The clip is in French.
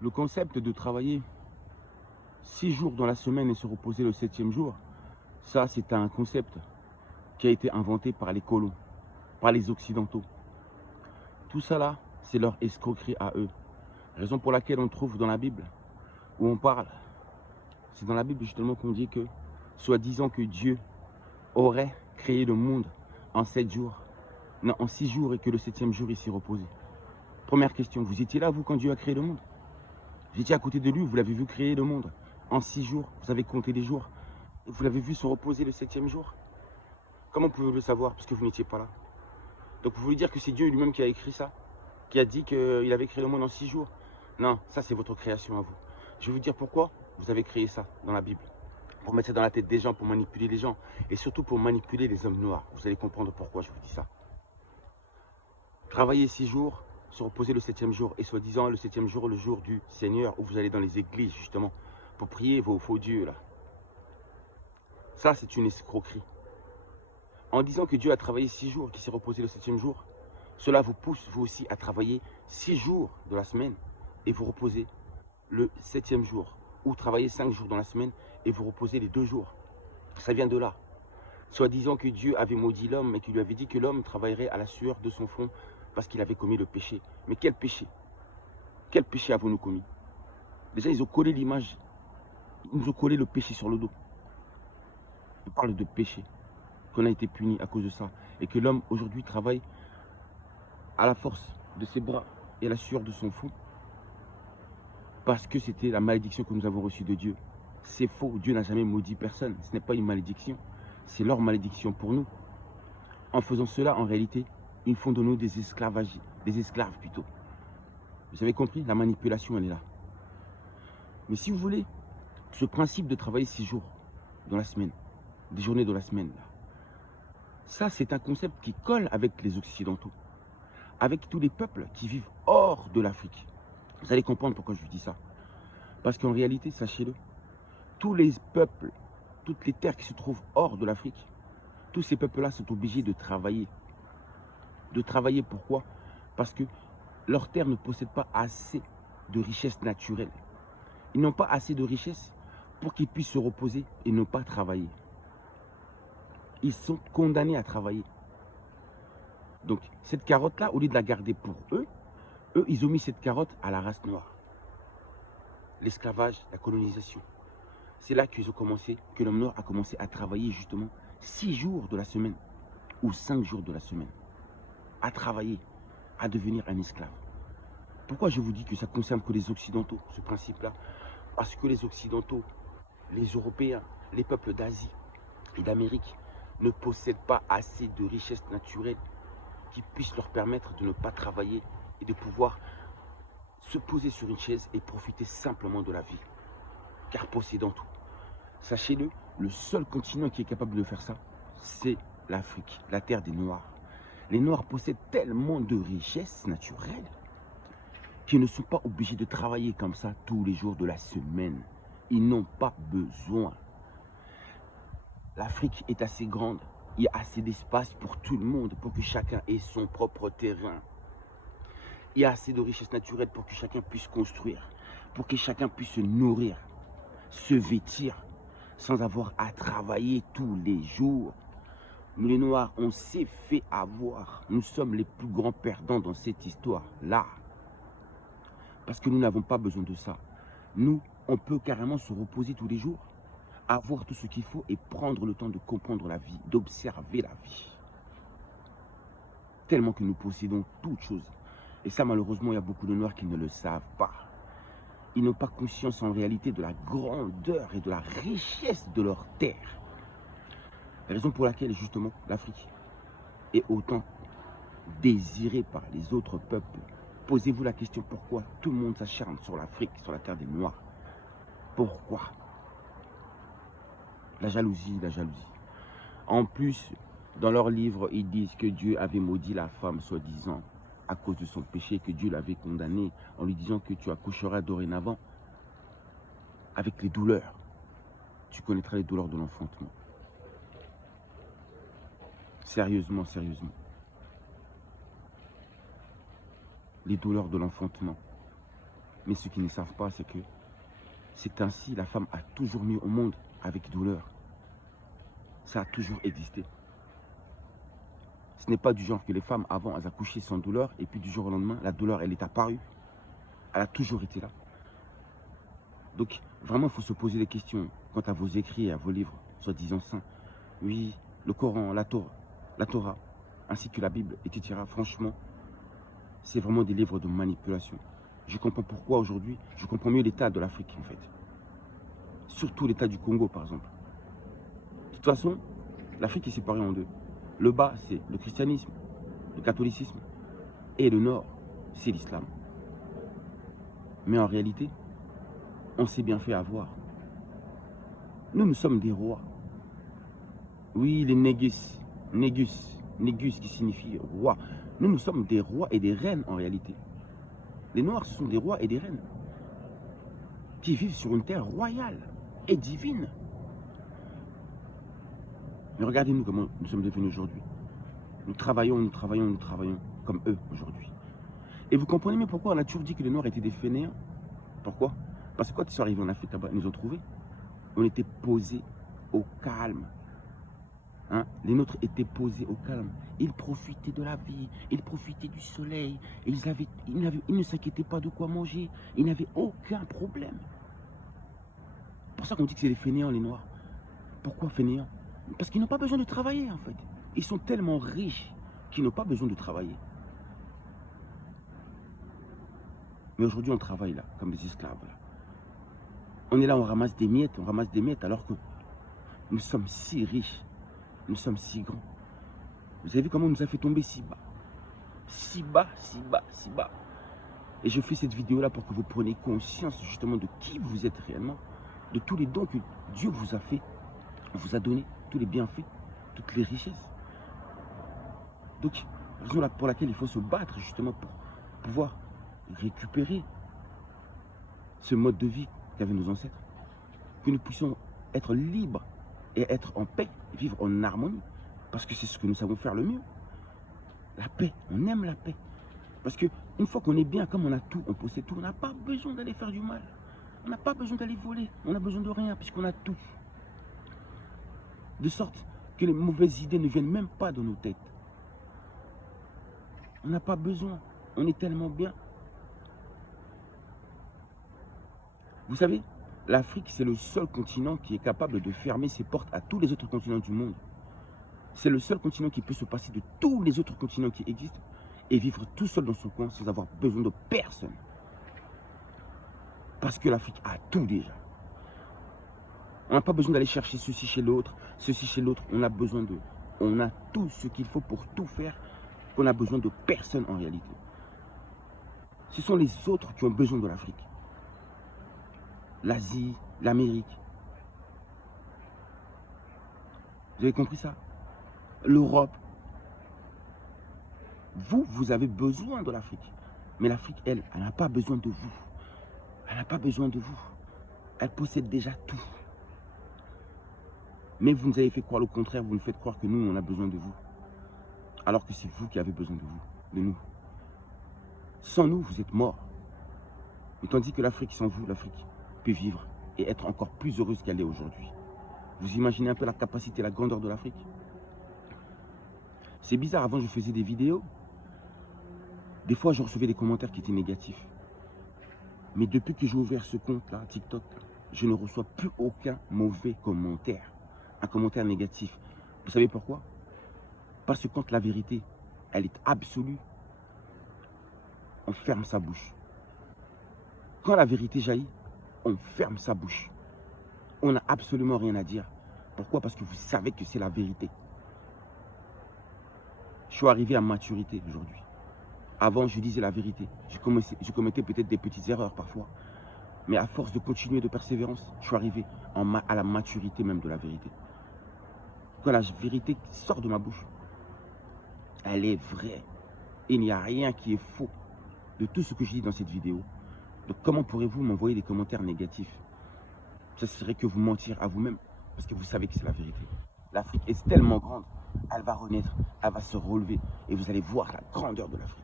Le concept de travailler 6 jours dans la semaine et se reposer le 7e jour, ça c'est un concept qui a été inventé par les colons, par les occidentaux. Tout ça là, c'est leur escroquerie à eux. Raison pour laquelle on trouve dans la Bible, où on parle, c'est dans la Bible justement qu'on dit que, soi-disant que Dieu aurait créé le monde en 7 jours, non, en 6 jours, et que le 7e jour il s'est reposé. Première question, vous étiez là vous quand Dieu a créé le monde? Vous étiez à côté de lui, vous l'avez vu créer le monde en 6 jours, vous avez compté les jours, et vous l'avez vu se reposer le 7e jour? Comment pouvez-vous le savoir? Parce que vous n'étiez pas là. Donc vous voulez dire que c'est Dieu lui-même qui a écrit ça? Qui a dit qu'il avait créé le monde en 6 jours? Non, ça c'est votre création à vous. Je vais vous dire pourquoi vous avez créé ça dans la Bible. Pour mettre ça dans la tête des gens, pour manipuler les gens, et surtout pour manipuler les hommes noirs. Vous allez comprendre pourquoi je vous dis ça. Travailler 6 jours, se reposer le 7e jour, et soi-disant le 7e jour, le jour du Seigneur, où vous allez dans les églises justement, pour prier vos faux dieux là. Ça c'est une escroquerie. En disant que Dieu a travaillé 6 jours, qu'il s'est reposé le 7e jour, cela vous pousse vous aussi à travailler 6 jours de la semaine et vous reposer le 7e jour. Ou travailler 5 jours dans la semaine et vous reposer les 2 jours. Ça vient de là. Soit disant que Dieu avait maudit l'homme et qu'il lui avait dit que l'homme travaillerait à la sueur de son front parce qu'il avait commis le péché. Mais quel péché? Quel péché avons-nous commis? Déjà, ils ont collé l'image, ils nous ont collé le péché sur le dos. Ils parlent de péché, qu'on a été puni à cause de ça. Et que l'homme aujourd'hui travaille à la force de ses bras et à la sueur de son front parce que c'était la malédiction que nous avons reçue de Dieu. C'est faux, Dieu n'a jamais maudit personne, ce n'est pas une malédiction, c'est leur malédiction pour nous. En faisant cela, en réalité, ils font de nous des esclaves plutôt. Vous avez compris? La manipulation, elle est là. Mais si vous voulez, ce principe de travailler 6 jours dans la semaine, des journées de la semaine, là, ça c'est un concept qui colle avec les Occidentaux, avec tous les peuples qui vivent hors de l'Afrique. Vous allez comprendre pourquoi je vous dis ça. Parce qu'en réalité, sachez-le, tous les peuples, toutes les terres qui se trouvent hors de l'Afrique, tous ces peuples-là sont obligés de travailler. De travailler pourquoi? Parce que leurs terres ne possèdent pas assez de richesses naturelles. Ils n'ont pas assez de richesses pour qu'ils puissent se reposer et ne pas travailler. Ils sont condamnés à travailler. Donc cette carotte-là, au lieu de la garder pour eux, ils ont mis cette carotte à la race noire. L'esclavage, la colonisation. C'est là qu'ils ont commencé, que l'homme noir a commencé à travailler justement 6 jours de la semaine ou 5 jours de la semaine. À travailler, à devenir un esclave. Pourquoi je vous dis que ça ne concerne que les Occidentaux, ce principe-là? Parce que les Occidentaux, les Européens, les peuples d'Asie et d'Amérique ne possèdent pas assez de richesses naturelles qui puissent leur permettre de ne pas travailler et de pouvoir se poser sur une chaise et profiter simplement de la vie. Car possédant tout. Sachez-le, le seul continent qui est capable de faire ça, c'est l'Afrique, la terre des Noirs. Les Noirs possèdent tellement de richesses naturelles qu'ils ne sont pas obligés de travailler comme ça tous les jours de la semaine. Ils n'ont pas besoin. L'Afrique est assez grande, il y a assez d'espace pour tout le monde, pour que chacun ait son propre terrain. Il y a assez de richesses naturelles pour que chacun puisse construire, pour que chacun puisse se nourrir, se vêtir, sans avoir à travailler tous les jours. Nous les Noirs, on s'est fait avoir. Nous sommes les plus grands perdants dans cette histoire-là. Parce que nous n'avons pas besoin de ça. Nous, on peut carrément se reposer tous les jours, avoir tout ce qu'il faut et prendre le temps de comprendre la vie, d'observer la vie. Tellement que nous possédons toutes choses. Et ça, malheureusement, il y a beaucoup de Noirs qui ne le savent pas. Ils n'ont pas conscience en réalité de la grandeur et de la richesse de leur terre. La raison pour laquelle, justement, l'Afrique est autant désirée par les autres peuples. Posez-vous la question pourquoi tout le monde s'acharne sur l'Afrique, sur la terre des Noirs. Pourquoi? La jalousie, la jalousie. En plus, dans leur livre, ils disent que Dieu avait maudit la femme, soi-disant, à cause de son péché, que Dieu l'avait condamnée, en lui disant que tu accoucheras dorénavant avec les douleurs. Tu connaîtras les douleurs de l'enfantement. Sérieusement, sérieusement. Les douleurs de l'enfantement. Mais ce qu'ils ne savent pas, c'est que c'est ainsi la femme a toujours mis au monde avec douleur. Ça a toujours existé. Ce n'est pas du genre que les femmes avant, elles accouchaient sans douleur et puis du jour au lendemain, la douleur, elle est apparue. Elle a toujours été là. Donc, vraiment, il faut se poser des questions quant à vos écrits et à vos livres, soi-disant saints. Oui, le Coran, la Torah, ainsi que la Bible, etc. Franchement, c'est vraiment des livres de manipulation. Je comprends pourquoi aujourd'hui, je comprends mieux l'état de l'Afrique, en fait. Surtout l'état du Congo, par exemple. De toute façon, l'Afrique est séparée en deux. Le bas, c'est le christianisme, le catholicisme. Et le nord, c'est l'islam. Mais en réalité, on s'est bien fait avoir. Nous sommes des rois. Oui, les négus, négus qui signifie roi. Nous sommes des rois et des reines en réalité. Les noirs, ce sont des rois et des reines qui vivent sur une terre royale et divine. Mais regardez-nous comment nous sommes devenus aujourd'hui. Nous travaillons comme eux aujourd'hui. Et vous comprenez mieux pourquoi on a toujours dit que les noirs étaient des fainéants. Pourquoi? Parce que quand ils sont arrivés en Afrique, ils nous ont trouvés. On était posés au calme. Hein? Les nôtres étaient posés au calme. Ils profitaient de la vie, ils profitaient du soleil. Et ils ne s'inquiétaient pas de quoi manger. Ils n'avaient aucun problème. C'est pour ça qu'on dit que c'est des fainéants, les noirs. Pourquoi fainéants? Parce qu'ils n'ont pas besoin de travailler, en fait. Ils sont tellement riches qu'ils n'ont pas besoin de travailler. Mais aujourd'hui, on travaille là, comme des esclaves. Là. On est là, on ramasse des miettes, alors que nous sommes si riches, nous sommes si grands. Vous avez vu comment on nous a fait tomber si bas? Si bas, si bas, si bas. Et je fais cette vidéo-là pour que vous preniez conscience justement de qui vous êtes réellement, de tous les dons que Dieu vous a fait, vous a donné, tous les bienfaits, toutes les richesses. Donc, raison pour laquelle il faut se battre justement pour pouvoir récupérer ce mode de vie qu'avaient nos ancêtres. Que nous puissions être libres et être en paix, vivre en harmonie. Parce que c'est ce que nous savons faire le mieux. La paix, on aime la paix. Parce qu'une fois qu'on est bien, comme on a tout, on possède tout, on n'a pas besoin d'aller faire du mal. On n'a pas besoin d'aller voler. On n'a besoin de rien puisqu'on a tout. De sorte que les mauvaises idées ne viennent même pas dans nos têtes. On n'a pas besoin. On est tellement bien. Vous savez, l'Afrique, c'est le seul continent qui est capable de fermer ses portes à tous les autres continents du monde. C'est le seul continent qui peut se passer de tous les autres continents qui existent et vivre tout seul dans son coin sans avoir besoin de personne. Parce que l'Afrique a tout déjà. On n'a pas besoin d'aller chercher ceci chez l'autre, on a besoin d'eux. On a tout ce qu'il faut pour tout faire, qu'on a besoin de personne en réalité. Ce sont les autres qui ont besoin de l'Afrique. L'Asie, l'Amérique. Vous avez compris ça? L'Europe. Vous avez besoin de l'Afrique. Mais l'Afrique, elle n'a pas besoin de vous. Elle n'a pas besoin de vous. Elle possède déjà tout. Mais vous nous avez fait croire le contraire. Vous nous faites croire que nous, on a besoin de vous. Alors que c'est vous qui avez besoin de vous, de nous. Sans nous, vous êtes morts. Et tandis que l'Afrique, sans vous, l'Afrique peut vivre et être encore plus heureuse qu'elle est aujourd'hui. Vous imaginez un peu la capacité, la grandeur de l'Afrique? C'est bizarre, avant je faisais des vidéos. Des fois, je recevais des commentaires qui étaient négatifs. Mais depuis que j'ai ouvert ce compte-là, TikTok, je ne reçois plus aucun mauvais commentaire. Un commentaire négatif. Vous savez pourquoi? Parce que quand la vérité, elle est absolue, on ferme sa bouche. Quand la vérité jaillit, on ferme sa bouche. On n'a absolument rien à dire. Pourquoi? Parce que vous savez que c'est la vérité. Je suis arrivé à maturité aujourd'hui. Avant, je disais la vérité. Je commettais peut-être des petites erreurs parfois. Mais à force de continuer de persévérance, je suis arrivé à la maturité même de la vérité. Quand la vérité sort de ma bouche, elle est vraie. Il n'y a rien qui est faux de tout ce que je dis dans cette vidéo. Donc comment pourrez-vous m'envoyer des commentaires négatifs? Ce serait que vous mentir à vous-même, parce que vous savez que c'est la vérité. L'Afrique est tellement grande, elle va renaître, elle va se relever, et vous allez voir la grandeur de l'Afrique.